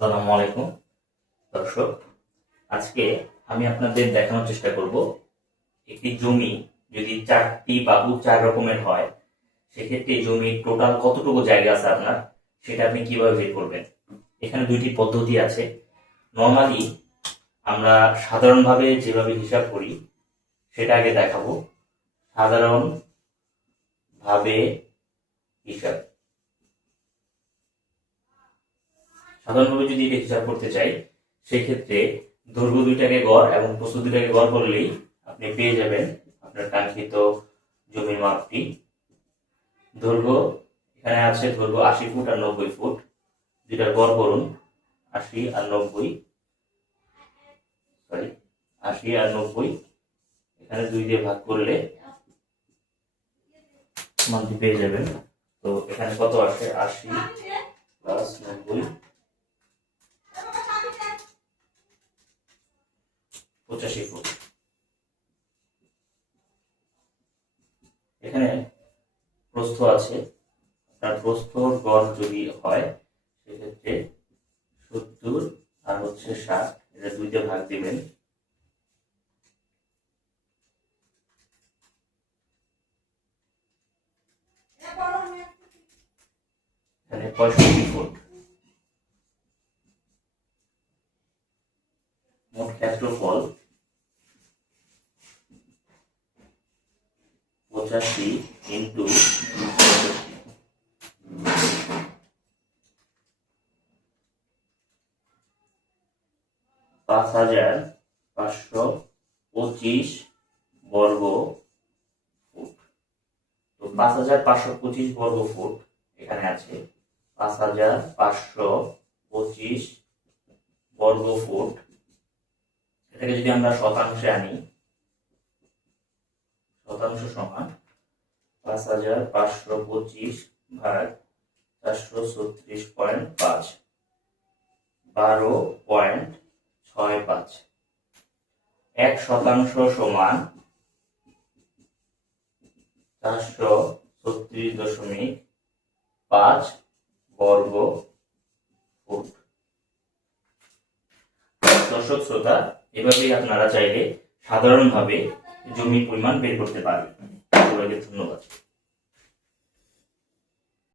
আসসালামু আলাইকুম দর্শক। আজকে আমি আপনাদের দেখানোর চেষ্টা করব একটি জমি যদি চারটি বাহু চার রকমের হয় সেক্ষেত্রে জমির টোটাল কতটুকু জায়গা আছে আপনার সেটা আপনি কিভাবে বের করবেন। এখানে দুইটি পদ্ধতি আছে। নর্মালি আমরা সাধারণভাবে যেভাবে হিসাব করি সেটা আগে দেখাবো। সাধারণভাবে হিসাব সাধারণভাবে যদি এটা হিসাব করতে চাই সেক্ষেত্রে দৈর্ঘ্য দুইটাকে গড় এবং প্রস্থ দুইটাকে গড় করলেই আপনি পেয়ে যাবেন আপনার কাঙ্ক্ষিত জমির মাপটি। দৈর্ঘ্য এখানে আছে দৈর্ঘ্য ৮০ ফুট আর ৯০ ফুট, দুইটার গড় করুন ৮০ আর ৯০, ৮০ আর ৯০ এখানে ২ দিয়ে ভাগ করলে মানটি পেয়ে যাবেন। তো এখানে কত আসে ৮০ প্লাস ৯০ ৮৫ ফুট। এখানে প্রস্থ আছে, আপনার প্রস্থর গড় যদি হয় সেক্ষেত্রে ৭০ আর হচ্ছে ৬০, এটা ২ দিয়ে ভাগ দিবেন। এখানে ৬৫ ফুট। মোট ক্ষেত্রফল ৮৫ ইন্টু ৫৫২৫ বর্গ ফুট। তো ৫৫২৫ বর্গ ফুট এখানে আছে ৫৫২৫ বর্গ ফুট। এটাকে যদি আমরা শতাংশে আনি, শতাংশ সমান ৫৫২৫ ভাগ ৪৩৬.৫, ১২.৬৫। ১% সমান ৪৩৬.৫ বর্গ ফুট। দর্শক শ্রোতা, এভাবেই আপনারা চাইলে সাধারণভাবে জমির পরিমাণ বের করতে পারবেন। সবাইকে ধন্যবাদ।